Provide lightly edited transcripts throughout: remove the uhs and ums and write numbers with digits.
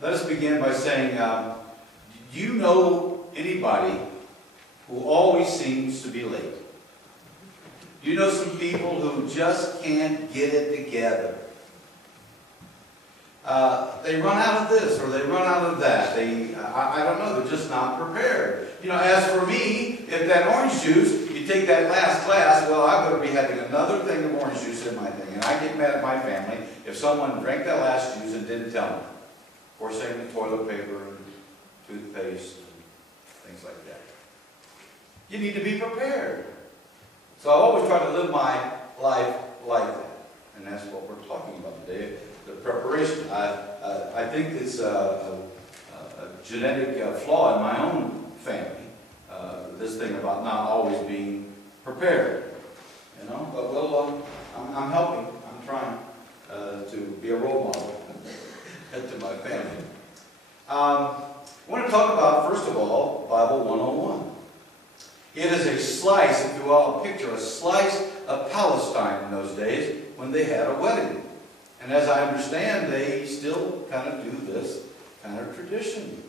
Let us begin by saying, do you know anybody who always seems to be late? Do you know some people who just can't get it together? They run out of this or they run out of that. I don't know, they're just not prepared. You know, as for me, if that orange juice, you take that last glass, well, I better be having another thing of orange juice in my thing. And I get mad at my family if someone drank that last juice and didn't tell me. Or saving the toilet paper and toothpaste and things like that. You need to be prepared. So I always try to live my life like that. And that's what we're talking about today, the preparation. I think it's a genetic flaw in my own family, this thing about not always being prepared. You know, but well, I'm helping. I'm trying to be a role model to my family. I want to talk about, first of all, Bible 101. It is a slice, if you will, picture a slice of Palestine in those days when they had a wedding. And as I understand, they still kind of do this kind of tradition.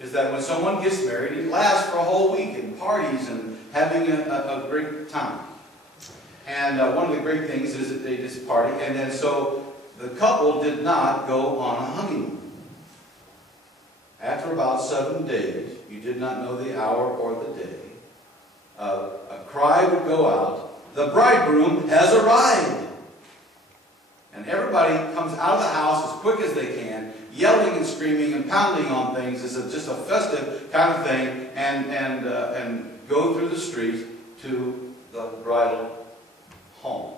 Is that when someone gets married, it lasts for a whole week in parties and having a great time. And one of the great things is that they just party. And then so the couple did not go on a honeymoon. After about 7 days, you did not know the hour or the day, a cry would go out, "The bridegroom has arrived!" And everybody comes out of the house as quick as they can, yelling and screaming and pounding on things. It's just a festive kind of thing, and go through the streets to the bridal home.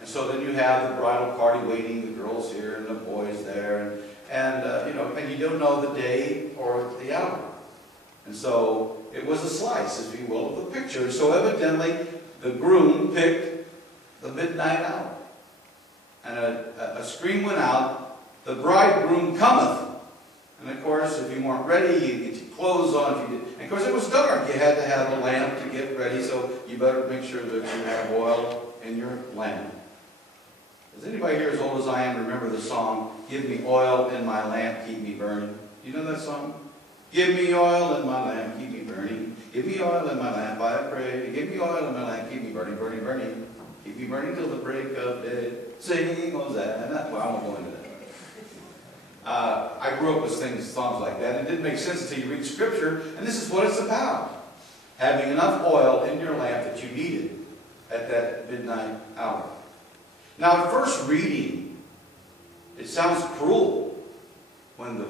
And so then you have the bridal party waiting, the girls here and the boys there, and you don't know the day or the hour. And so it was a slice, if you will, of the picture. So evidently the groom picked the midnight hour. And a scream went out, "The bridegroom cometh." And of course, if you weren't ready, you get your clothes on. If you did. And of course, it was dark. You had to have a lamp to get ready, so you better make sure that you have oil in your lamp. Does anybody here as old as I am remember the song, "Give me oil in my lamp, keep me burning"? You know that song? Give me oil in my lamp, keep me burning. Give me oil in my lamp, I pray. Give me oil in my lamp, keep me burning, burning, burning. Keep me burning till the break of day. Singing Hosanna. Well, I won't go into that. I grew up with songs like that. It didn't make sense until you read Scripture, and this is what it's about. Having enough oil in your lamp that you needed at that midnight hour. Now, at first reading, it sounds cruel when the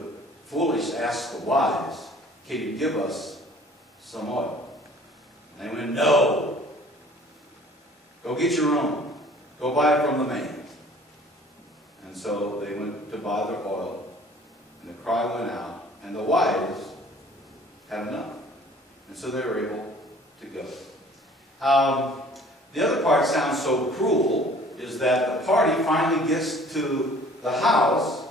foolish ask the wise, "Can you give us some oil?" And they went, "No. Go get your own. Go buy it from the man." And so they went to buy their oil, and the cry went out, and the wise had enough. And so they were able to go. The other part sounds so cruel, is that the party finally gets to the house,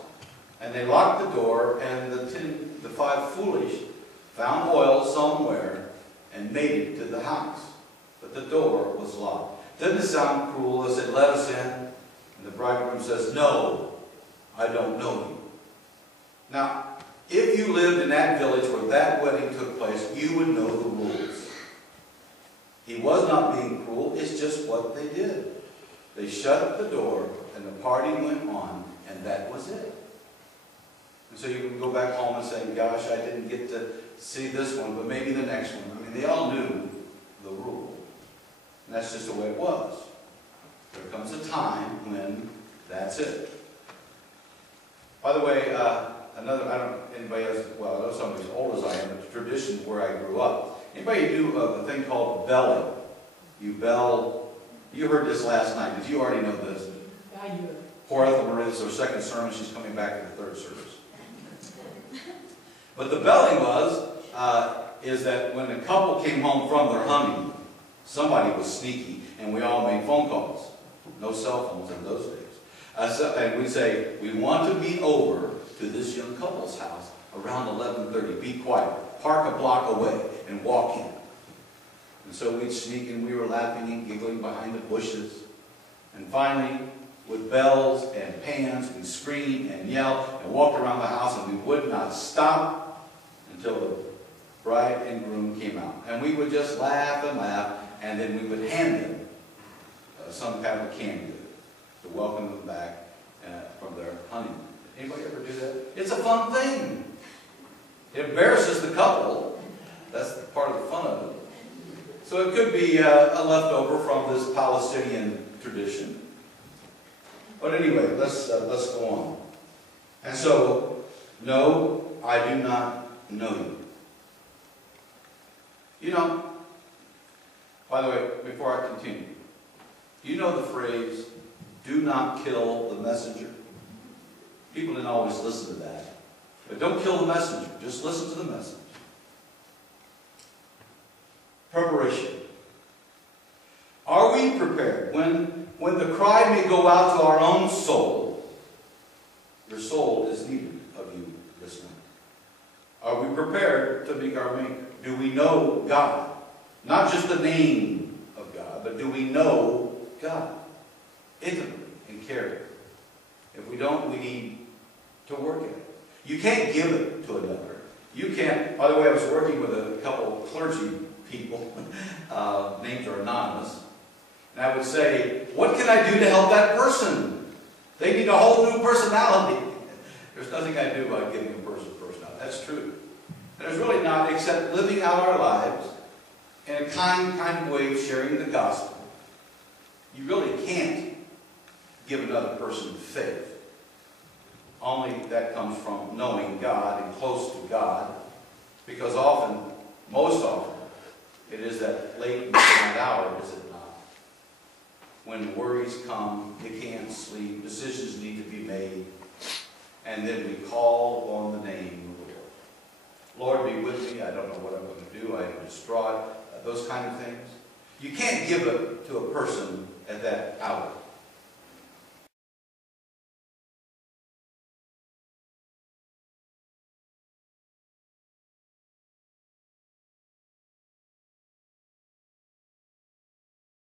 and they lock the door, and the 5 foolish found oil somewhere and made it to the house. But the door was locked. Doesn't it sound cruel as they let us in? And the bridegroom says, "No, I don't know you." Now, if you lived in that village where that wedding took place, you would know the rules. He was not being cruel, it's just what they did. They shut the door, and the party went on, and that was it. And so you can go back home and say, "Gosh, I didn't get to see this one, but maybe the next one." I mean, they all knew the rule. And that's just the way it was. There comes a time when that's it. By the way, I don't know anybody else, well, I know somebody as old as I am, but the tradition where I grew up, anybody do a thing called belling? You bell, you heard this last night. Did you already know this? I do. Poor Ethel Marie, this is her second sermon, she's coming back to the third service. But the belling is that when a couple came home from their honeymoon, somebody was sneaky, and we all made phone calls. No cell phones in those days. And we'd say, "We want to meet over to this young couple's house around 11:30. Be quiet. Park a block away and walk in." And so we'd sneak in. We were laughing and giggling behind the bushes. And finally, with bells and pans. We screamed and yelled and walked around the house, and we would not stop until the bride and groom came out. And we would just laugh, and then we would hand them some kind of candy to welcome them back from their honeymoon. Anybody ever do that? It's a fun thing. It embarrasses the couple. That's part of the fun of it. So it could be a leftover from this Palestinian tradition. But anyway, let's go on. And so, no, I do not know you. You know, by the way, before I continue, do you know the phrase, do not kill the messenger? People didn't always listen to that. But don't kill the messenger. Just listen to the message. Preparation. Are we prepared? When the cry may go out to our own soul, your soul is needed of you this night. Are we prepared to meet our Maker? Do we know God? Not just the name of God, but do we know God intimately and character? If we don't, we need to work at it. You can't give it to another. You can't. By the way, I was working with a couple of clergy people. Names are anonymous. And I would say, what can I do to help that person? They need a whole new personality. There's nothing I do about giving a person a personality. That's true. There's really not, except living out our lives in a kind of way of sharing the gospel. You really can't give another person faith. Only that comes from knowing God and close to God. Because often, most often, it is that late midnight hour, is it not? When worries come, you can't sleep, decisions need to be made, and then we call on the name of the Lord. Lord, be with me. I don't know what I'm going to do. I am distraught. Those kind of things. You can't give it to a person at that hour.